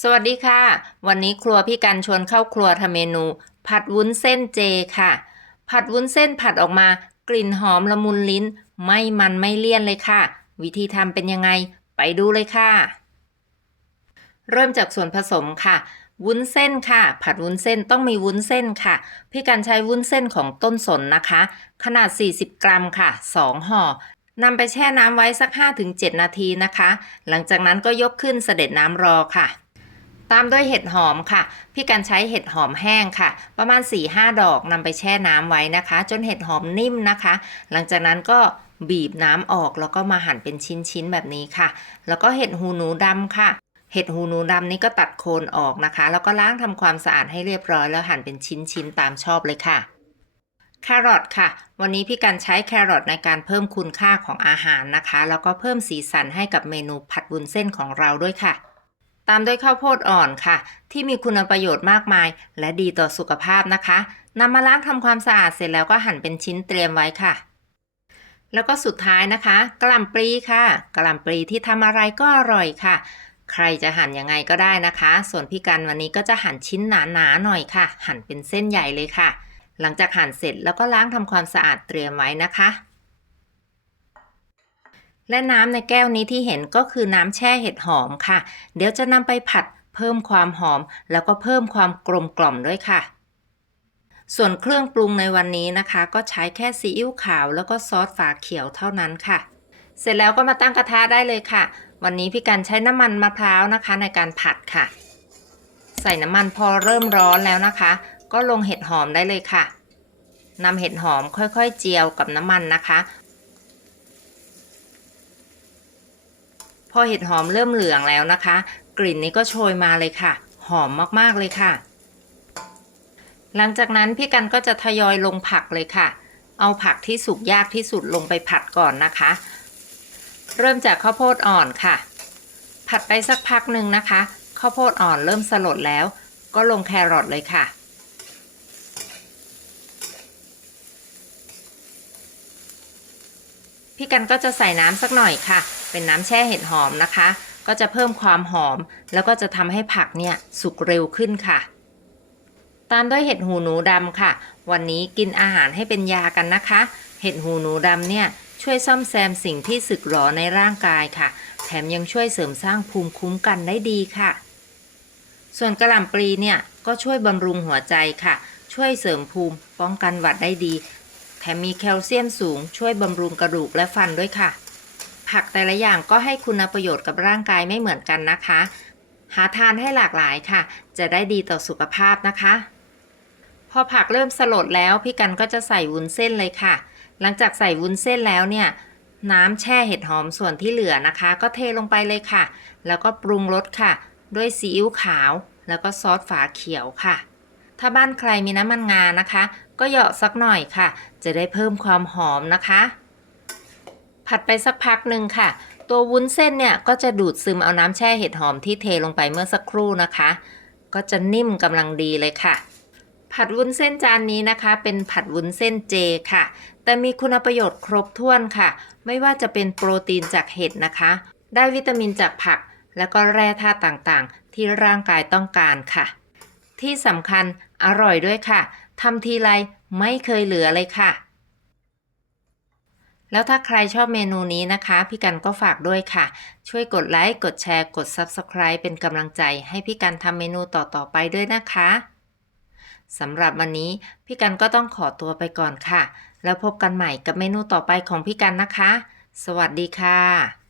สวัสดีค่ะ วันนี้ครัวพี่กันชวนเข้าครัวทำเมนู ผัดวุ้นเส้นเจค่ะ ผัดวุ้นเส้นผัดออกมากลิ่นหอมละมุนลิ้น ไม่มันไม่เลี่ยนเลยค่ะ วิธีทำเป็นยังไง ไปดูเลยค่ะ เริ่มจากส่วนผสมค่ะ วุ้นเส้นค่ะ ผัดวุ้นเส้นต้องมีวุ้นเส้นค่ะ พี่กันใช้วุ้นเส้นของต้นสนนะคะ ขนาด 40 กรัมค่ะ 2ห่อนำไปแช่น้ำไว้สัก 5-7 นาทีนะคะ หลังจากนั้นก็ยกขึ้นเสด็จน้ำรอค่ะ ตามด้วยเห็ดหอมค่ะ พี่กันใช้เห็ดหอมแห้งค่ะ ประมาณ 4-5 ดอกนำไปแช่น้ำไว้นะคะ จนเห็ดหอมนิ่มนะคะ หลังจากนั้นก็บีบน้ำออกแล้วก็มาหั่นเป็นชิ้นๆแบบนี้ค่ะ แล้วก็เห็ดหูหนูดำค่ะเห็ดหูหนูดำนี้ก็ตัดโคนออกนะคะ แล้วก็ล้างทำความสะอาดให้เรียบร้อยแล้วหั่นเป็นชิ้นๆตามชอบเลยค่ะ แครอทค่ะ วันนี้พี่กันใช้แครอทในการเพิ่มคุณค่าของอาหารนะคะ แล้วก็เพิ่มสีสันให้กับเมนูผัดวุ้นเส้นของเราด้วยค่ะ ตามด้วยข้าวโพดอ่อนค่ะ ที่มีคุณประโยชน์มากมาย และดีต่อสุขภาพนะคะนำมาล้างทำความสะอาดเสร็จแล้วก็หั่นเป็นชิ้นเตรียมไว้ค่ะ แล้วก็สุดท้ายนะคะกะหล่ำปลีค่ะกะหล่ำปลีที่ทำอะไรก็อร่อยค่ะ ใครจะหั่นยังไงก็ได้นะคะ ส่วนพี่กันวันนี้ก็จะหั่นชิ้นหนาๆหน่อยค่ะ หั่นเป็นเส้นใหญ่เลยค่ะ หลังจากหั่นเสร็จแล้วก็ล้างทำความสะอาดเตรียมไว้นะคะ และน้ำในแก้วนี้ที่เห็นก็คือน้ำแช่เห็ดหอมค่ะ เดี๋ยวจะนำไปผัดเพิ่มความหอม แล้วก็เพิ่มความกลมกล่อมด้วยค่ะ ส่วนเครื่องปรุงในวันนี้นะคะ ก็ใช้แค่ซีอิ๊วขาวแล้วก็ซอสฝาเขียวเท่านั้นค่ะ เสร็จแล้วก็มาตั้งกระทะได้เลยค่ะ วันนี้พี่กันใช้น้ำมันมะพร้าวนะคะ ในการผัดค่ะ ใส่น้ำมันพอเริ่มร้อนแล้วนะคะ ก็ลงเห็ดหอมได้เลยค่ะนำเห็ดหอมค่อยๆ เจียวกับน้ำมันนะคะ พอเห็ดหอมเริ่มเหลืองแล้วนะคะ กลิ่นนี้ก็โชยมาเลยค่ะ หอมมากๆเลยค่ะ หลังจากนั้นพี่กันก็จะทยอยลงผักเลยค่ะ เอาผักที่สุกยากที่สุดลงไปผัดก่อนนะคะ เริ่มจากข้าวโพดอ่อนค่ะ ผัดไปสักพักหนึ่งนะคะ ข้าวโพดอ่อนเริ่มสลดแล้ว ก็ลงแครอทเลยค่ะพี่กันก็จะใส่น้ำสักหน่อยค่ะ เป็นน้ำแช่เห็ดหอมนะคะ ก็จะเพิ่มความหอม แล้วก็จะทำให้ผักเนี่ยสุกเร็วขึ้นค่ะ ตามด้วยเห็ดหูหนูดำค่ะ วันนี้กินอาหารให้เป็นยากันนะคะ เห็ดหูหนูดำเนี่ยช่วยซ่อมแซมสิ่งที่สึกหรอในร่างกายค่ะ แถมยังช่วยเสริมสร้างภูมิคุ้มกันได้ดีค่ะ ส่วนกระหล่ำปลีเนี่ยก็ช่วยบำรุงหัวใจค่ะ ช่วยเสริมภูมิป้องกันหวัดได้ดี แถมมีแคลเซียมสูง ช่วยบำรุงกระดูกและฟันด้วยค่ะ ผักแต่ละอย่างก็ให้คุณประโยชน์กับร่างกายไม่เหมือนกันนะคะ หาทานให้หลากหลายค่ะ จะได้ดีต่อสุขภาพนะคะ พอผักเริ่มสลดแล้วพี่กันก็จะใส่วุ้นเส้นเลยค่ะ หลังจากใส่วุ้นเส้นแล้วเนี่ยน้ำแช่เห็ดหอมส่วนที่เหลือนะคะ ก็เทลงไปเลยค่ะ แล้วก็ปรุงรสค่ะ ด้วยซีอิ๊วขาว แล้วก็ซอสฝาเขียวค่ะ ถ้าบ้านใครมีน้ำมันงานะคะ ก็เหยาะสักหน่อยค่ะ จะได้เพิ่มความหอมนะคะ ผัดไปสักพักหนึ่งค่ะ ตัววุ้นเส้นเนี่ยก็จะดูดซึมเอาน้ำแช่เห็ดหอมที่เทลงไปเมื่อสักครู่นะคะ ก็จะนิ่มกำลังดีเลยค่ะ ผัดวุ้นเส้นจานนี้นะคะ เป็นผัดวุ้นเส้นเจค่ะ แต่มีคุณประโยชน์ครบถ้วนค่ะ ไม่ว่าจะเป็นโปรตีนจากเห็ดนะคะ ได้วิตามินจากผัก แล้วก็แร่ธาตุต่างๆ ที่ร่างกายต้องการค่ะ ที่สำคัญอร่อยด้วยค่ะทำทีไรไม่เคยเหลือเลยค่ะ แล้วถ้าใครชอบเมนูนี้นะคะ พี่กันก็ฝากด้วยค่ะ ช่วยกดไลค์ กดแชร์ กด Subscribe เป็นกำลังใจให้พี่กันทำเมนูต่อๆไปด้วยนะคะสำหรับวันนี้พี่กันก็ต้องขอตัวไปก่อนค่ะ แล้วพบกันใหม่กับเมนูต่อไปของพี่กันนะคะ สวัสดีค่ะ